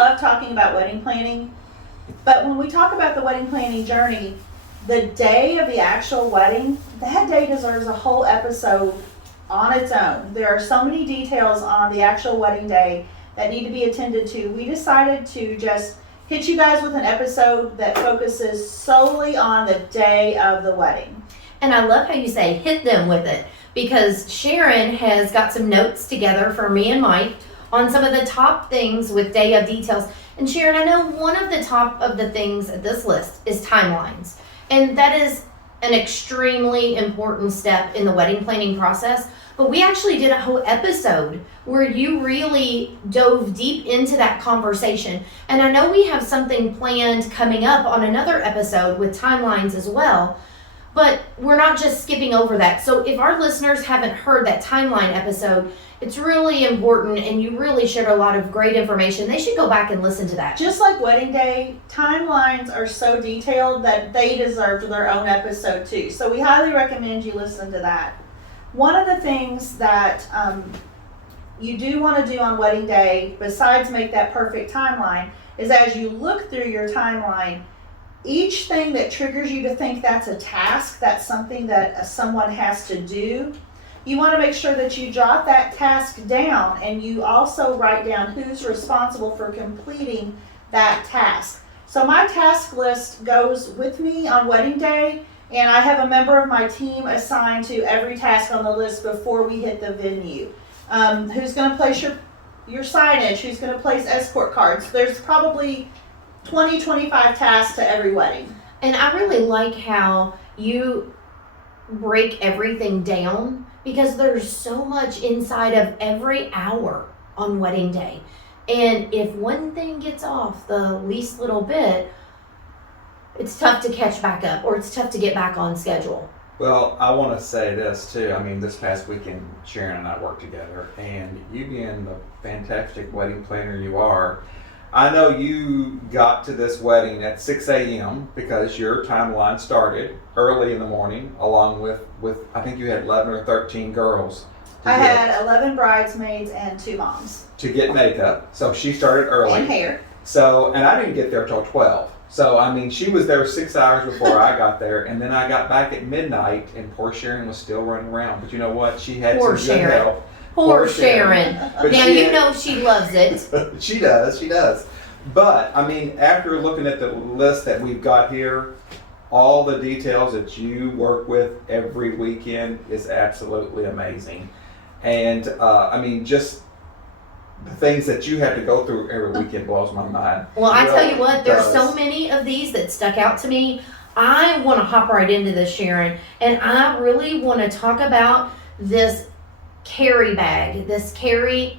love talking about wedding planning, but when we talk about the wedding planning journey, the day of the actual wedding, that day deserves a whole episode on its own. There are so many details on the actual wedding day that need to be attended to. We decided to just hit you guys with an episode that focuses solely on the day of the wedding. And I love how you say hit them with it, because Sharon has got some notes together for me and Mike on some of the top things with day of details. And Sharon, I know one of the top of the things at this list is timelines. And that is an extremely important step in the wedding planning process. But we actually did a whole episode where you really dove deep into that conversation. And I know we have something planned coming up on another episode with timelines as well. But we're not just skipping over that. So if our listeners haven't heard that timeline episode, it's really important, and you really shared a lot of great information. They should go back and listen to that. Just like wedding day, timelines are so detailed that they deserve their own episode too. So we highly recommend you listen to that. One of the things that you do want to do on wedding day, besides make that perfect timeline, is as you look through your timeline, each thing that triggers you to think that's a task, that's something that someone has to do, you want to make sure that you jot that task down, and you also write down who's responsible for completing that task. So my task list goes with me on wedding day, and I have a member of my team assigned to every task on the list before we hit the venue. Who's going to place your signage, who's going to place escort cards. There's probably 20-25 tasks to every wedding. And I really like how you break everything down, because there's so much inside of every hour on wedding day. And if one thing gets off the least little bit, it's tough to catch back up, or it's tough to get back on schedule. Well, I want to say this too. I mean, this past weekend, Sharon and I worked together, and you being the fantastic wedding planner you are, I know you got to this wedding at 6 a.m. because your timeline started early in the morning, along with I think you had 11 or 13 girls. I had 11 bridesmaids and 2 moms. To get makeup. So she started early. And hair. So, and I didn't get there till 12. So, I mean, she was there 6 hours before I got there, and then I got back at midnight, and poor Sharon was still running around. But you know what? She had Poor some good Sharon. help. Poor Sharon. But Now you know she loves it. She does. But, I mean, after looking at the list that we've got here, all the details that you work with every weekend is absolutely amazing. And, I mean, just the things that you have to go through every weekend blows my mind. Well, I tell you Really what, there's does. so many of these that stuck out to me. I want to hop right into this, Sharon, and I really want to talk about this carry bag.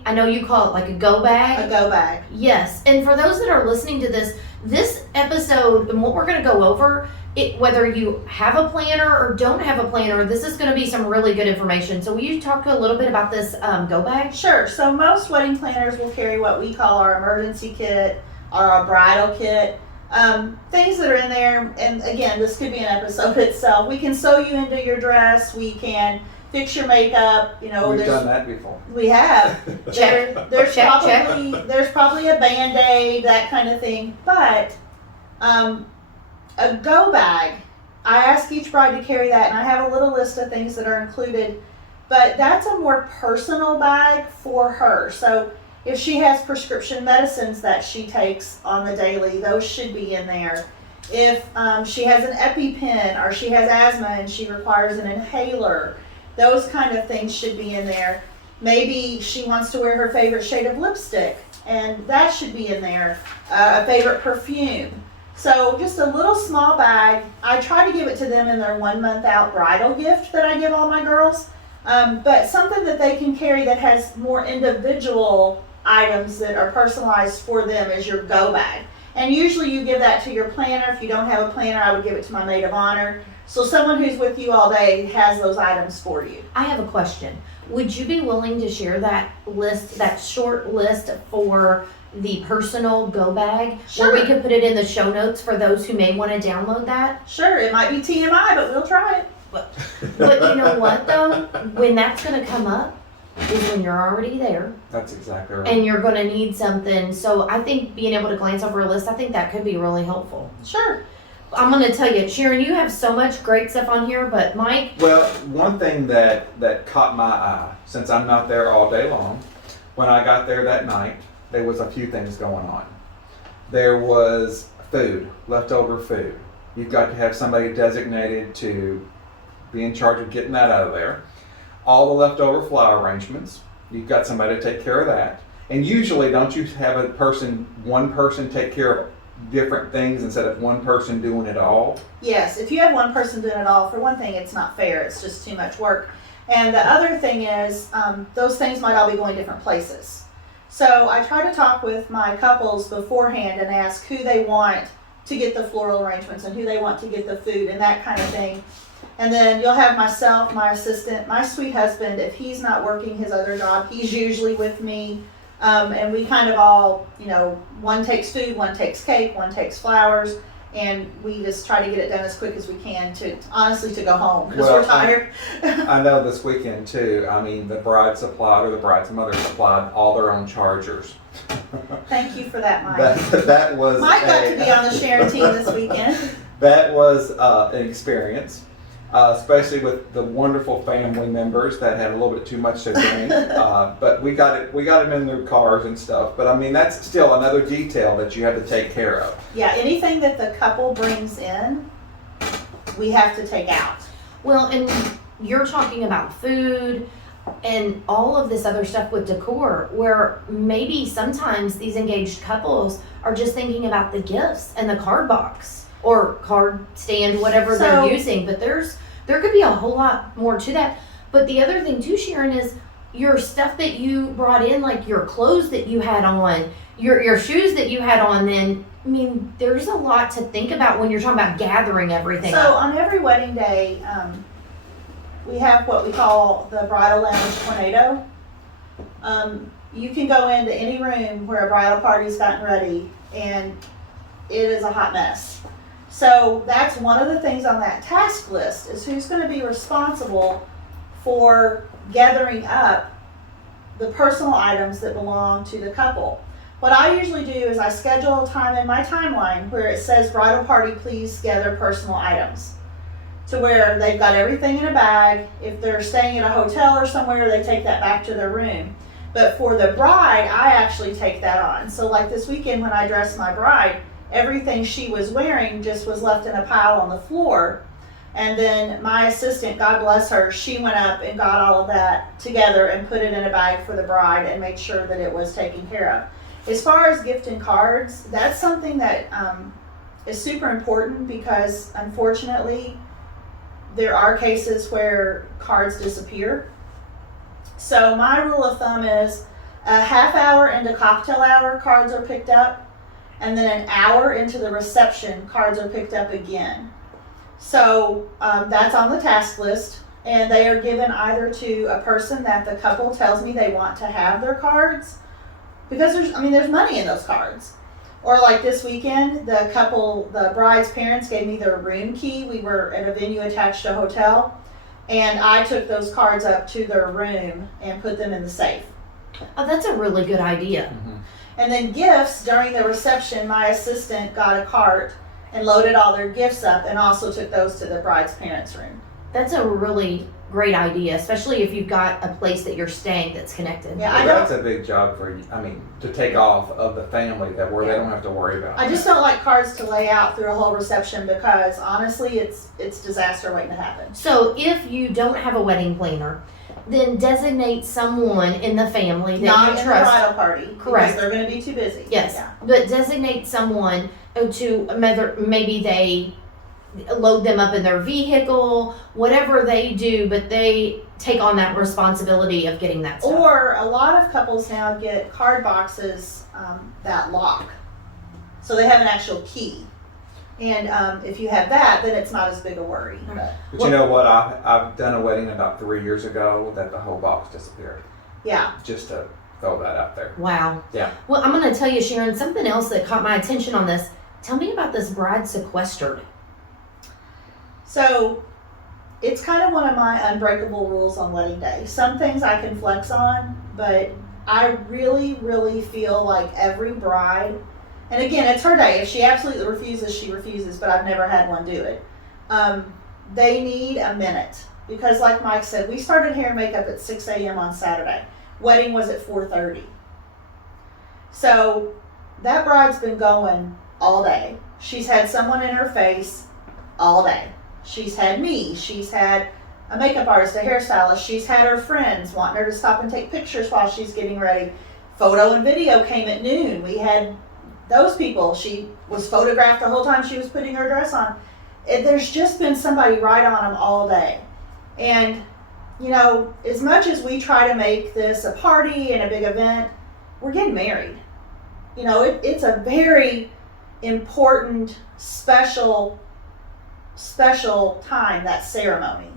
I know you call it like a go bag. A go bag. Yes, and for those that are listening to this episode and what we're going to go over, whether you have a planner or don't have a planner, this is going to be some really good information. So will you talk a little bit about this go bag? Sure. So most wedding planners will carry what we call our emergency kit or our bridal kit. Things that are in there, and again, this could be an episode itself. We can sew you into your dress. We can fix your makeup. You know, We've done that before. We have. Check. There's Check. there's probably a Band-Aid, that kind of thing. But a go bag, I ask each bride to carry that, and I have a little list of things that are included. But that's a more personal bag for her. So if she has prescription medicines that she takes on the daily, those should be in there. If she has an EpiPen, or she has asthma and she requires an inhaler, those kind of things should be in there. Maybe she wants to wear her favorite shade of lipstick, and that should be in there. A favorite perfume. So just a little small bag. I try to give it to them in their 1 month out bridal gift that I give all my girls. But something that they can carry that has more individual items that are personalized for them is your go bag. And usually you give that to your planner. If you don't have a planner, I would give it to my maid of honor. So someone who's with you all day has those items for you. I have a question. Would you be willing to share that list, that short list for the personal go bag? Sure. Where we could put it in the show notes for those who may want to download that? Sure, it might be TMI, but we'll try it. But you know what though? When that's going to come up, is when you're already there That's exactly right. and you're going to need something. So I think being able to glance over a list, I think that could be really helpful. Sure. I'm going to tell you, Sharon, you have so much great stuff on here, but Mike, Well, one thing that caught my eye, since I'm not there all day long, when I got there that night, there was a few things going on. There was food, leftover food. You've got to have somebody designated to be in charge of getting that out of there. All the leftover flower arrangements, you've got somebody to take care of that. And usually, don't you have one person take care of different things instead of one person doing it all? Yes, if you have one person doing it all, for one thing, it's not fair. It's just too much work. And the other thing is, those things might all be going different places. So I try to talk with my couples beforehand and ask who they want to get the floral arrangements and who they want to get the food and that kind of thing. And then you'll have myself, my assistant, my sweet husband. If he's not working his other job, he's usually with me. And we kind of all, one takes food, one takes cake, one takes flowers, and we just try to get it done as quick as we can to go home because we're tired. I know this weekend too, the bride supplied or the bride's mother supplied all their own chargers. Thank you for that, Mike. That was Mike got to be on the Sharon team this weekend. That was an experience. Especially with the wonderful family members that had a little bit too much to drink, but we got them in their cars and stuff. But that's still another detail that you have to take care of. Yeah, anything that the couple brings in, we have to take out. well, and you're talking about food and all of this other stuff with decor, where maybe sometimes these engaged couples are just thinking about the gifts and the card box or card stand, whatever they're using. But there could be a whole lot more to that. But the other thing too, Sharon, is your stuff that you brought in, like your clothes that you had on, your shoes that you had on. Then there's a lot to think about when you're talking about gathering everything. So on every wedding day, we have what we call the bridal lounge tornado. You can go into any room where a bridal party's gotten ready, and it is a hot mess. So that's one of the things on that task list is who's going to be responsible for gathering up the personal items that belong to the couple. What I usually do is I schedule a time in my timeline where it says bridal party, please gather personal items, to where they've got everything in a bag. If they're staying in a hotel or somewhere, they take that back to their room. But for the bride, I actually take that on. So like this weekend when I dressed my bride, everything she was wearing just was left in a pile on the floor. And then my assistant, God bless her, she went up and got all of that together and put it in a bag for the bride and made sure that it was taken care of. As far as gift and cards, that's something that is super important because unfortunately there are cases where cards disappear. So my rule of thumb is a half hour into cocktail hour, cards are picked up. And then an hour into the reception, cards are picked up again. So that's on the task list, and they are given either to a person that the couple tells me they want to have their cards, because there's money in those cards. Or like this weekend, the bride's parents gave me their room key. We were at a venue attached to a hotel, and I took those cards up to their room and put them in the safe. Oh, that's a really good idea. Mm-hmm. And then gifts, during the reception, my assistant got a cart and loaded all their gifts up and also took those to the bride's parents' room. That's a really great idea, especially if you've got a place that you're staying that's connected. Yeah, that's a big job for you. To take off of the family they don't have to worry about. I just don't like cards to lay out through a whole reception because honestly, it's disaster waiting to happen. So if you don't have a wedding planner, then designate someone in the family that Not you in trust. the bridal party. Correct. Because they're going to be too busy. Yes, Yeah. but designate someone to maybe they load them up in their vehicle, whatever they do, but they take on that responsibility of getting that stuff. Or a lot of couples now get card boxes that lock. So they have an actual key. And if you have that, then it's not as big a worry. But you know what? I've done a wedding about 3 years ago that the whole box disappeared. Yeah. Just to throw that out there. Wow. Yeah. Well, I'm going to tell you, Sharon, something else that caught my attention on this. Tell me about this bride sequestered. So it's kind of one of my unbreakable rules on wedding day. Some things I can flex on, but I really, really feel like every bride, and again, it's her day. If she absolutely refuses, she refuses, but I've never had one do it. They need a minute. Because like Mike said, we started hair and makeup at 6 a.m. on Saturday. Wedding was at 4:30. So that bride's been going all day. She's had someone in her face all day. She's had me. She's had a makeup artist, a hairstylist. She's had her friends wanting her to stop and take pictures while she's getting ready. Photo and video came at noon. We had those people. She was photographed the whole time she was putting her dress on. There's just been somebody right on them all day. And, you know, as much as we try to make this a party and a big event, we're getting married. You know, it's a very important, special time, that ceremony.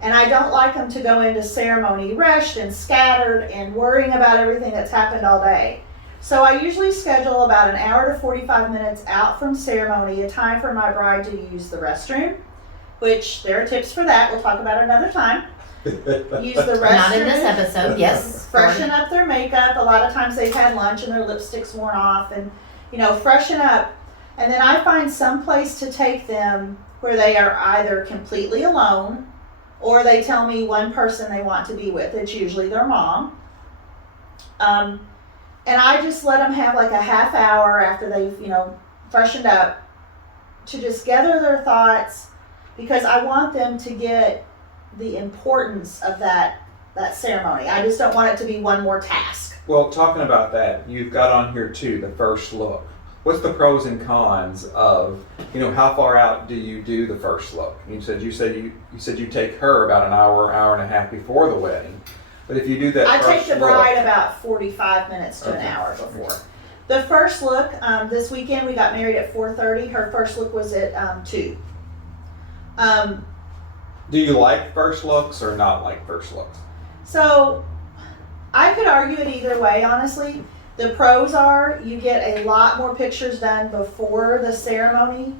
And I don't like them to go into ceremony rushed and scattered and worrying about everything that's happened all day. So I usually schedule about an hour to 45 minutes out from ceremony, a time for my bride to use the restroom, which there are tips for that. We'll talk about another time. Use the restroom. Not in this episode, yes. Freshen up their makeup. A lot of times they've had lunch and their lipstick's worn off, and, you know, freshen up. And then I find some place to take them where they are either completely alone or they tell me one person they want to be with. It's usually their mom. And I just let them have like a half hour after they've, you know, freshened up to just gather their thoughts, because I want them to get the importance of that ceremony. I just don't want it to be one more task. Well, talking about that, you've got on here too the first look. What's the pros and cons of, you know, how far out do you do the first look? You said you take her about an hour and a half before the wedding. But if you do that, I first take the look, bride about 45 minutes to an hour before. The first look, this weekend we got married at 4:30. Her first look was at 2. Do you like first looks or not like first looks? So I could argue it either way, honestly. The pros are you get a lot more pictures done before the ceremony.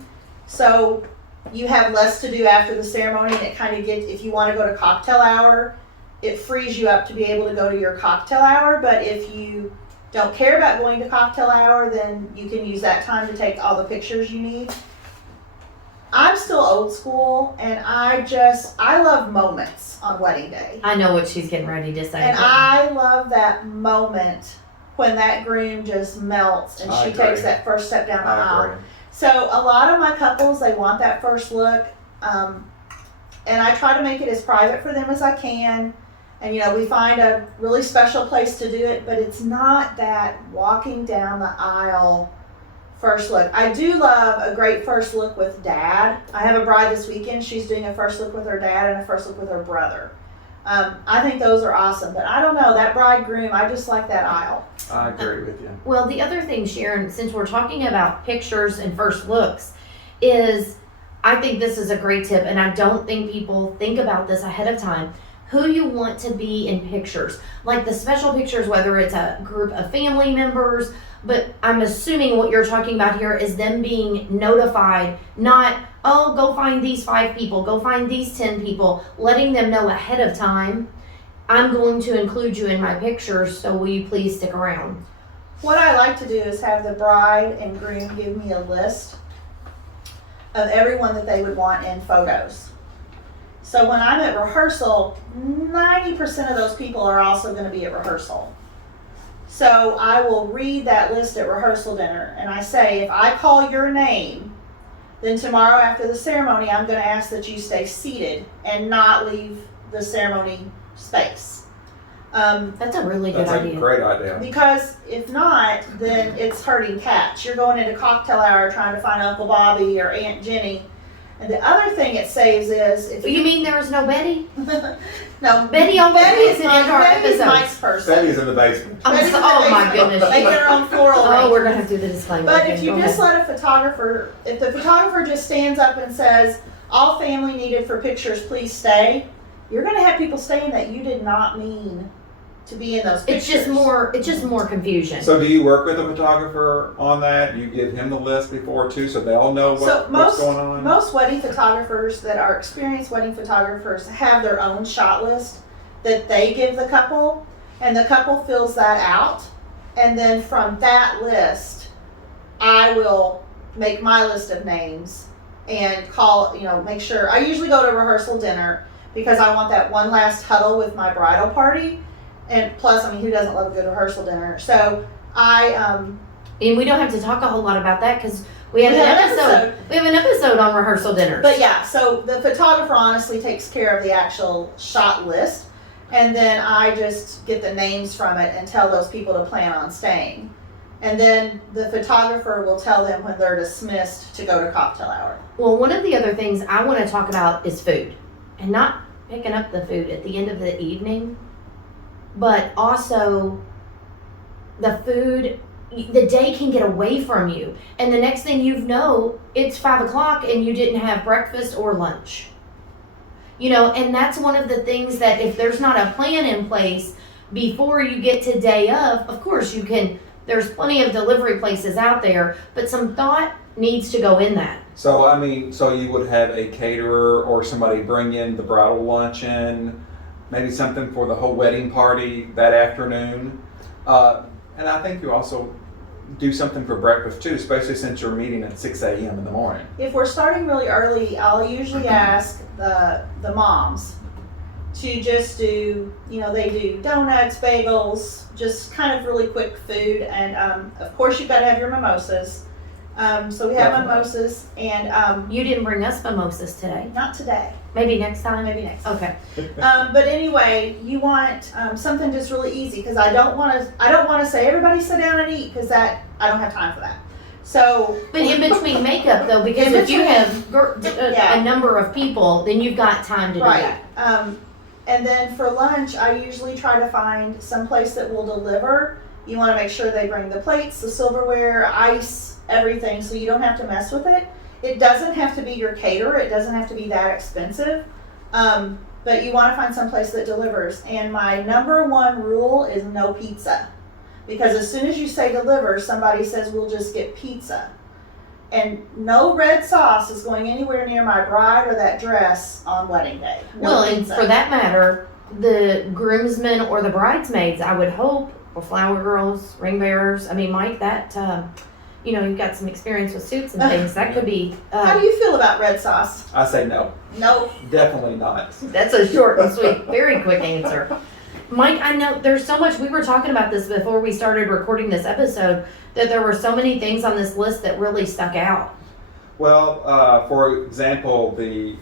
So you have less to do after the ceremony, and it kind of gets, if you want to go to cocktail hour, it frees you up to be able to go to your cocktail hour. But if you don't care about going to cocktail hour, then you can use that time to take all the pictures you need. I'm still old school, and I love moments on wedding day. I know what she's getting ready to say. And I love that moment when that groom just melts and she takes that first step down the aisle. So a lot of my couples, they want that first look. And I try to make it as private for them as I can. And, you know, we find a really special place to do it, but it's not that walking down the aisle first look. I do love a great first look with dad. I have a bride this weekend. She's doing a first look with her dad and a first look with her brother. I think those are awesome, but I don't know, that bridegroom, I just like that aisle. I agree with you. Well, the other thing, Sharon, since we're talking about pictures and first looks, is I think this is a great tip, and I don't think people think about this ahead of time. Who you want to be in pictures, like the special pictures, whether it's a group of family members, but I'm assuming what you're talking about here is them being notified, not, oh, go find these 5 people, go find these 10 people, letting them know ahead of time, I'm going to include you in my pictures, so will you please stick around? What I like to do is have the bride and groom give me a list of everyone that they would want in photos. So when I'm at rehearsal, 90% of those people are also going to be at rehearsal. So I will read that list at rehearsal dinner, and I say, if I call your name, then tomorrow after the ceremony, I'm going to ask that you stay seated and not leave the ceremony space. That's a really good idea. That's a great idea. Because if not, then it's herding cats. You're going into cocktail hour trying to find Uncle Bobby or Aunt Jenny. And the other thing it saves is if You mean there was no Betty? no, Betty always makes it into our Betty's episode. Mike's person. Betty's in the basement. Betty's in the Oh my basement. goodness. Make their own floral Oh, we're arrangement. gonna have to do the disclaimer. But again. if you Go just ahead. let a photographer, if the photographer just stands up and says, all family needed for pictures, please stay, you're going to have people staying that you did not mean to be in those pictures. It's just more confusion. So do you work with a photographer on that? You give him the list before too, so they all know what's going on? Most wedding photographers that are experienced wedding photographers have their own shot list that they give the couple, and the couple fills that out. And then from that list, I will make my list of names and call, make sure. I usually go to rehearsal dinner because I want that one last huddle with my bridal party. And plus, who doesn't love a good rehearsal dinner? So and we don't have to talk a whole lot about that because we have an episode. We have an episode on rehearsal dinners. But yeah, so the photographer honestly takes care of the actual shot list, and then I just get the names from it and tell those people to plan on staying. And then the photographer will tell them when they're dismissed to go to cocktail hour. Well, one of the other things I want to talk about is food, and not picking up the food at the end of the evening, but also the food. The day can get away from you, and the next thing you know, it's 5 o'clock and you didn't have breakfast or lunch. And that's one of the things that if there's not a plan in place before you get to day of course you can, there's plenty of delivery places out there, but some thought needs to go in that. So so you would have a caterer or somebody bring in the bridal luncheon, maybe something for the whole wedding party that afternoon. And I think you also do something for breakfast too, especially since you're meeting at 6 a.m. in the morning. If we're starting really early, I'll usually ask the moms to just do, they do donuts, bagels, just kind of really quick food. And of course you've got to have your mimosas. So we have mimosas, and you didn't bring us mimosas today. Not today. Maybe next time. Okay. But anyway, you want something just really easy, because I don't want to say everybody sit down and eat, because I don't have time for that. So. But in between makeup though, because if you have a number of people, then you've got time to do that. And then for lunch, I usually try to find some place that will deliver. You want to make sure they bring the plates, the silverware, ice, everything, so you don't have to mess with it. It doesn't have to be your caterer. It doesn't have to be that expensive. But you want to find some place that delivers. And my number one rule is no pizza. Because as soon as you say deliver, somebody says we'll just get pizza. And no red sauce is going anywhere near my bride or that dress on wedding day. No and pizza. For that matter, the groomsmen or the bridesmaids, I would hope, or flower girls, ring bearers. Mike, that... you've got some experience with suits and things. That could be... How do you feel about red sauce? I say no. No. Definitely not. That's a short and sweet, very quick answer. Mike, I know there's so much... We were talking about this before we started recording this episode, that there were so many things on this list that really stuck out. Well, for example, the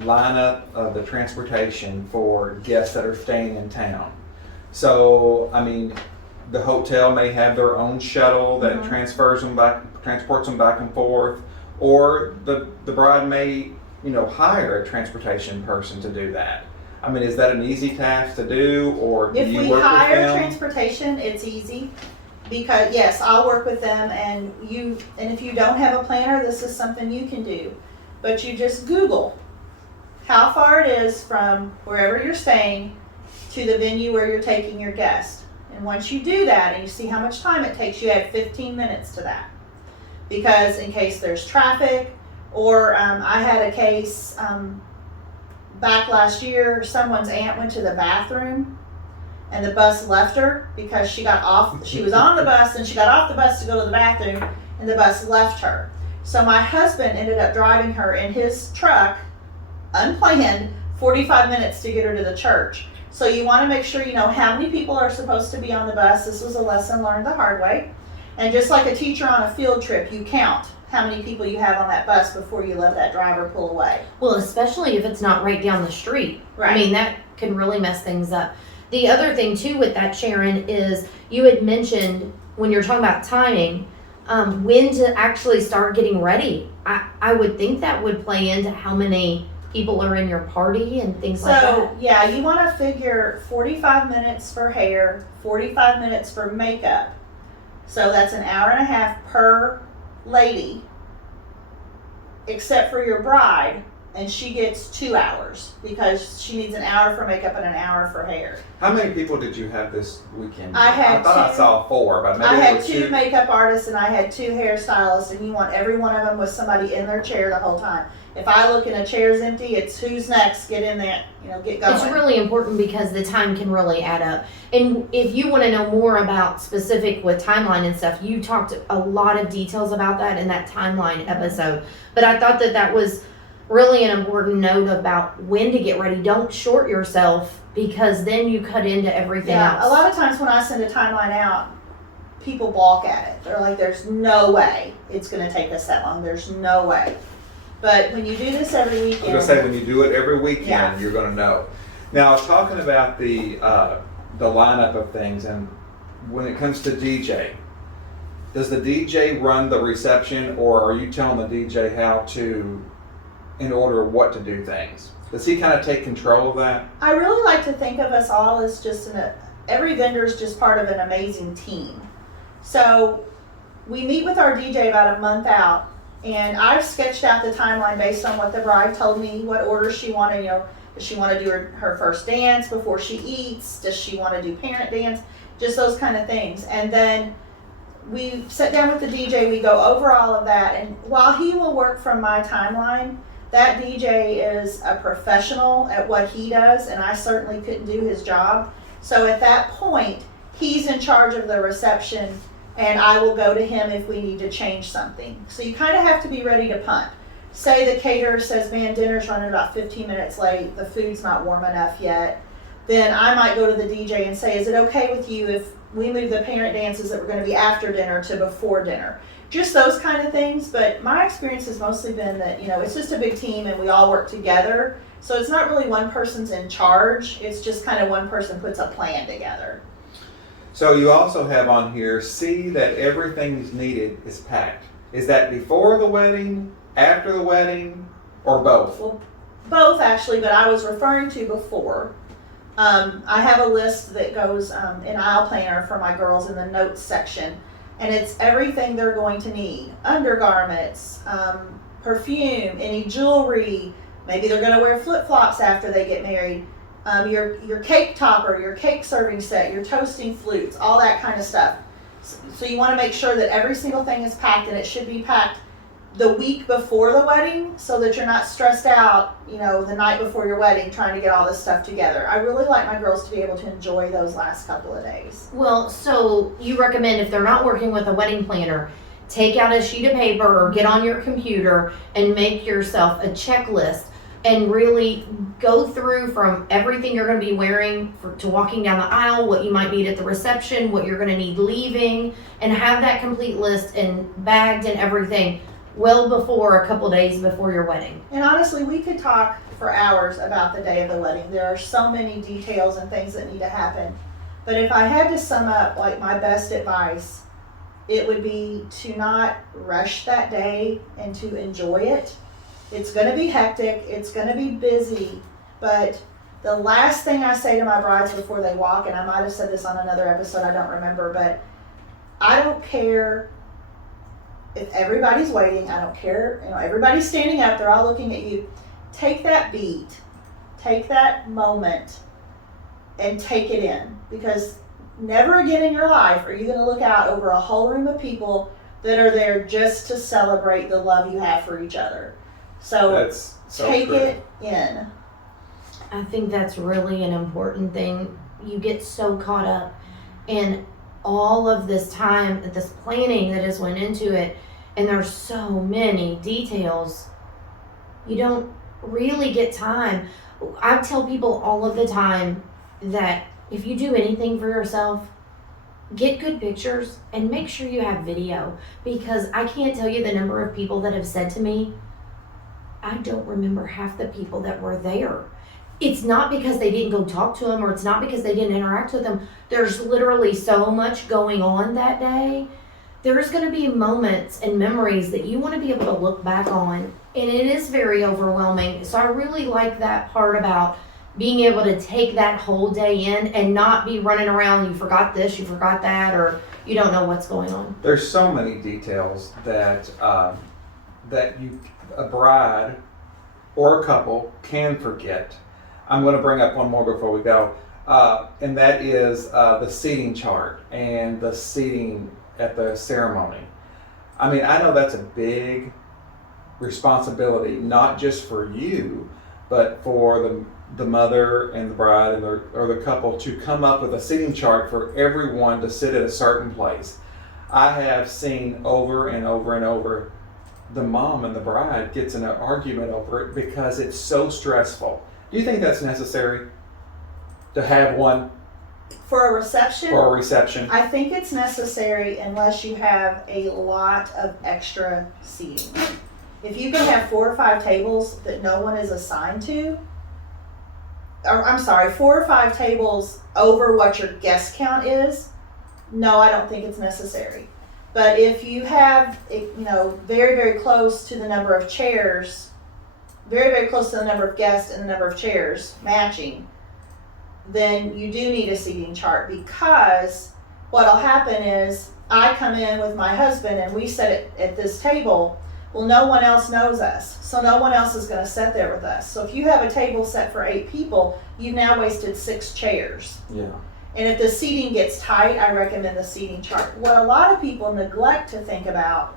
lineup of the transportation for guests that are staying in town. So, the hotel may have their own shuttle that transports them back and forth, or the bride may, hire a transportation person to do that. Is that an easy task to do, or do you work with them? If we hire transportation, it's easy, because yes, I'll work with them, and if you don't have a planner, this is something you can do. But you just Google how far it is from wherever you're staying to the venue where you're taking your guest. And once you do that and you see how much time it takes, you add 15 minutes to that. Because in case there's traffic, or I had a case back last year, someone's aunt went to the bathroom and the bus left her because she was on the bus and she got off the bus to go to the bathroom, and the bus left her. So my husband ended up driving her in his truck, unplanned, 45 minutes to get her to the church. So you want to make sure you know how many people are supposed to be on the bus. This was a lesson learned the hard way. And just like a teacher on a field trip, you count how many people you have on that bus before you let that driver pull away. Well, especially if it's not right down the street. Right. That can really mess things up. The other thing too with that, Sharon, is you had mentioned when you're talking about timing, when to actually start getting ready. I would think that would play into how many people are in your party and things like that. So, yeah, you want to figure 45 minutes for hair, 45 minutes for makeup. So that's an hour and a half per lady, except for your bride, and she gets 2 hours because she needs an hour for makeup and an hour for hair. How many people did you have this weekend? I had I thought I two. saw 4, but maybe I there had were 2 makeup artists and I had 2 hairstylists, and you want every one of them with somebody in their chair the whole time. If I look and a chair's empty, it's who's next, get in there, get going. It's really important because the time can really add up. And if you want to know more about specific with timeline and stuff, you talked a lot of details about that in that timeline episode. But I thought that was really an important note about when to get ready. Don't short yourself because then you cut into everything else. A lot of times when I send a timeline out, people balk at it. They're like, there's no way it's going to take us that long. There's no way. But when you do this every weekend. I was going to say, when you do it every weekend, Yeah. you're going to know. Now, talking about the lineup of things, and when it comes to DJ, does the DJ run the reception, or are you telling the DJ how to, in order what to do things? Does he kind of take control of that? I really like to think of us all as just every vendor is just part of an amazing team. So we meet with our DJ about a month out, and I've sketched out the timeline based on what the bride told me, what order she wanted. Does she want to do her first dance before she eats? Does she want to do parent dance? Just those kind of things. And then we sit down with the DJ, we go over all of that, and while he will work from my timeline, that DJ is a professional at what he does, and I certainly couldn't do his job. So at that point, he's in charge of the reception, and I will go to him if we need to change something. So you kind of have to be ready to punt. Say the caterer says, man, dinner's running about 15 minutes late, the food's not warm enough yet. Then I might go to the DJ and say, is it okay with you if we move the parent dances that were going to be after dinner to before dinner? Just those kind of things. But my experience has mostly been that, it's just a big team and we all work together. So it's not really one person's in charge. It's just kind of one person puts a plan together. So you also have on here, see that everything is needed is packed. Is that before the wedding, after the wedding, or both? Well, both actually, but I was referring to before. I have a list that goes in aisle planner for my girls in the notes section, and it's everything they're going to need. Undergarments, perfume, any jewelry, maybe they're going to wear flip-flops after they get married, your cake topper, your cake serving set, your toasting flutes, all that kind of stuff. So you want to make sure that every single thing is packed, and it should be packed the week before the wedding so that you're not stressed out, the night before your wedding trying to get all this stuff together. I really like my girls to be able to enjoy those last couple of days. Well, so you recommend if they're not working with a wedding planner, take out a sheet of paper or get on your computer and make yourself a checklist and really go through from everything you're going to be wearing to walking down the aisle, what you might need at the reception, what you're going to need leaving, and have that complete list and bagged and everything well before a couple days before your wedding. And honestly, we could talk for hours about the day of the wedding. There are so many details and things that need to happen. But if I had to sum up like my best advice, it would be to not rush that day and to enjoy it. It's going to be hectic, it's going to be busy, but the last thing I say to my brides before they walk, and I might have said this on another episode, I don't remember, but I don't care if everybody's waiting, I don't care, everybody's standing up, they're all looking at you. Take that beat, take that moment, and take it in. Because never again in your life are you going to look out over a whole room of people that are there just to celebrate the love you have for each other. So That's so take true. it in. I think that's really an important thing. You get so caught up in all of this time, this planning that has went into it, and there's so many details. You don't really get time. I tell people all of the time that if you do anything for yourself, get good pictures and make sure you have video, because I can't tell you the number of people that have said to me, I don't remember half the people that were there. It's not because they didn't go talk to them, or it's not because they didn't interact with them. There's literally so much going on that day. There's going to be moments and memories that you want to be able to look back on, and it is very overwhelming. So I really like that part about being able to take that whole day in and not be running around, you forgot this, you forgot that, or you don't know what's going on. There's so many details that a bride or a couple can forget. I'm going to bring up one more before we go, and that is the seating chart and the seating at the ceremony. I mean, I know that's a big responsibility, not just for you, but for the mother and the bride and or the couple to come up with a seating chart for everyone to sit at a certain place. I have seen over and over and over the mom and the bride gets in an argument over it because it's so stressful. Do you think that's necessary to have one For a reception, for a reception? I think it's necessary unless you have a lot of extra seating. If you can have 4 or 5 tables that no one is assigned to, or I'm sorry, 4 or 5 tables over what your guest count is, no, I don't think it's necessary. But if you have, very, very close to the number of chairs, very, very close to the number of guests and the number of chairs matching, then you do need a seating chart, because what'll happen is I come in with my husband and we sit at this table. Well, no one else knows us, so no one else is going to sit there with us. So if you have a table set for 8 people, you've now wasted 6 chairs. Yeah. And if the seating gets tight, I recommend the seating chart. What a lot of people neglect to think about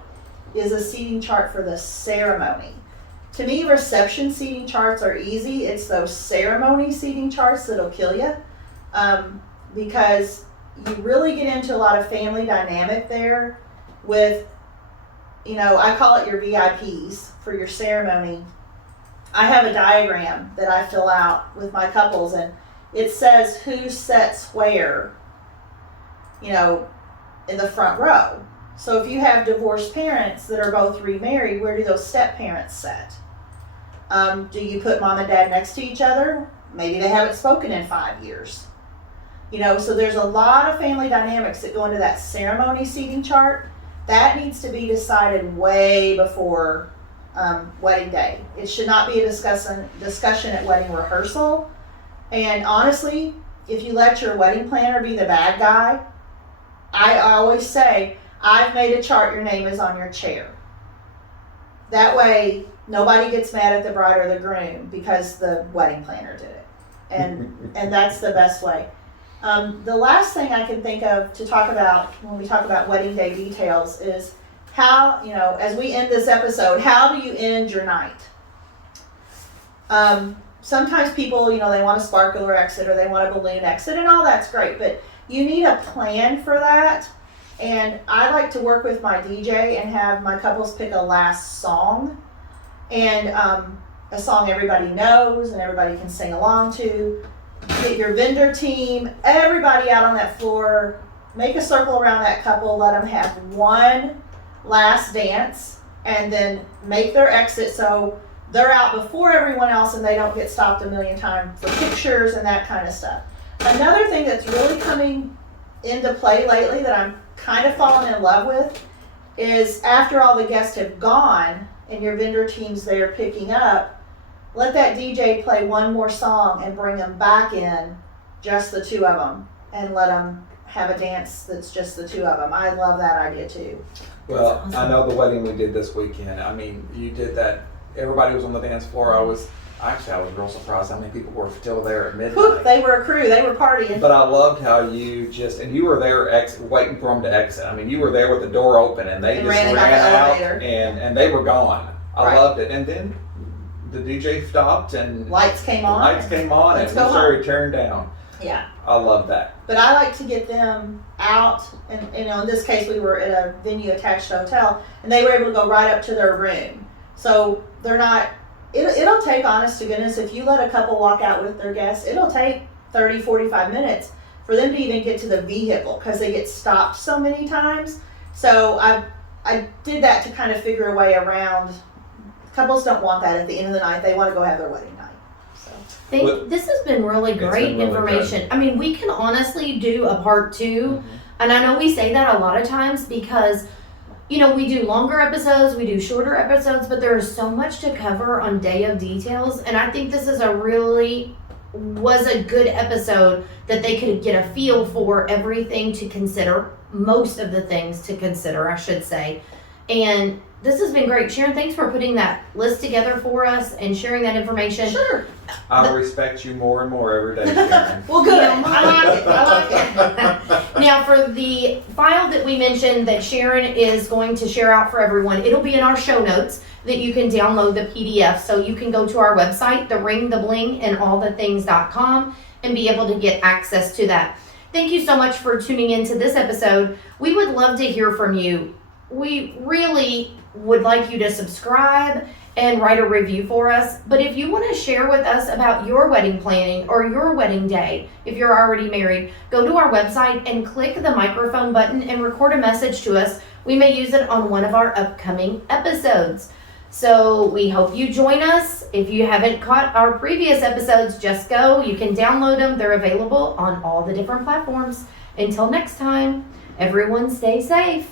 is a seating chart for the ceremony. To me, reception seating charts are easy. It's those ceremony seating charts that'll kill you, because you really get into a lot of family dynamic there with, I call it your VIPs for your ceremony. I have a diagram that I fill out with my couples, and it says who sits where, in the front row. So if you have divorced parents that are both remarried, where do those step parents sit? Do you put mom and dad next to each other? Maybe they haven't spoken in 5 years. So there's a lot of family dynamics that go into that ceremony seating chart. That needs to be decided way before wedding day. It should not be a discussion at wedding rehearsal. And honestly, if you let your wedding planner be the bad guy, I always say, I've made a chart, your name is on your chair. That way, nobody gets mad at the bride or the groom because the wedding planner did it. And that's the best way. The last thing I can think of to talk about when we talk about wedding day details is how, as we end this episode, how do you end your night? Sometimes people, they want a sparkler exit or they want a balloon exit, and all that's great, but you need a plan for that. And I like to work with my DJ and have my couples pick a last song, and a song everybody knows and everybody can sing along to. Get your vendor team, everybody out on that floor, make a circle around that couple, let them have one last dance, and then make their exit so they're out before everyone else and they don't get stopped a million times for pictures and that kind of stuff. Another thing that's really coming into play lately that I'm kind of falling in love with is after all the guests have gone and your vendor team's there picking up, let that DJ play one more song and bring them back in, just the 2 of them, and let them have a dance that's just the 2 of them. I love that idea too. Well, I know the wedding we did this weekend. I mean, you did that. Everybody was on the dance floor. I was real surprised how many people were still there at midnight. Whew, they were a crew. They were partying. But I loved how you you were there waiting for them to exit. I mean, you were there with the door open and they just ran out and they were gone. I loved it. And then the DJ stopped and lights came on and we started tearing down. Yeah. I love that. But I like to get them out, and in this case we were at a venue attached hotel, and they were able to go right up to their room. So they're not, it'll take, honest to goodness, if you let a couple walk out with their guests, it'll take 30, 45 minutes for them to even get to the vehicle because they get stopped so many times. So I did that to kind of figure a way around. Couples don't want that at the end of the night. They want to go have their wedding night. So This has been really great information. Good. I mean, we can honestly do a part 2. And I know we say that a lot of times because, we do longer episodes, we do shorter episodes, but there is so much to cover on Day of Details. And I think this is was a good episode that they could get a feel for everything to consider, most of the things to consider, I should say. And this has been great. Sharon, thanks for putting that list together for us and sharing that information. Sure. I respect you more and more every day, Sharon. Well, good. I like it. I like it. Now, for the file that we mentioned that Sharon is going to share out for everyone, it'll be in our show notes that you can download the PDF. So you can go to our website, theringtheblingendallthethings.com, and be able to get access to that. Thank you so much for tuning into this episode. We would love to hear from you. We really would like you to subscribe and write a review for us. But if you want to share with us about your wedding planning or your wedding day, if you're already married, go to our website and click the microphone button and record a message to us. We may use it on one of our upcoming episodes. So we hope you join us. If you haven't caught our previous episodes, just go. You can download them. They're available on all the different platforms. Until next time, everyone stay safe.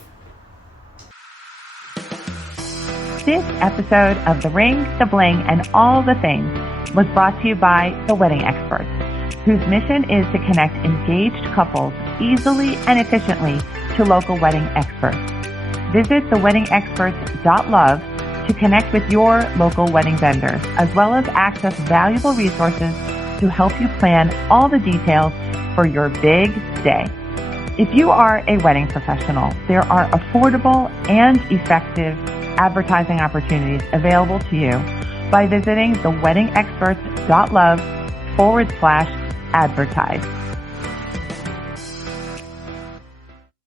This episode of The Ring, the Bling, and All the Things was brought to you by The Wedding Experts, whose mission is to connect engaged couples easily and efficiently to local wedding experts. Visit theweddingexperts.love to connect with your local wedding vendors, as well as access valuable resources to help you plan all the details for your big day. If you are a wedding professional, there are affordable and effective advertising opportunities available to you by visiting theweddingexperts.love/advertise.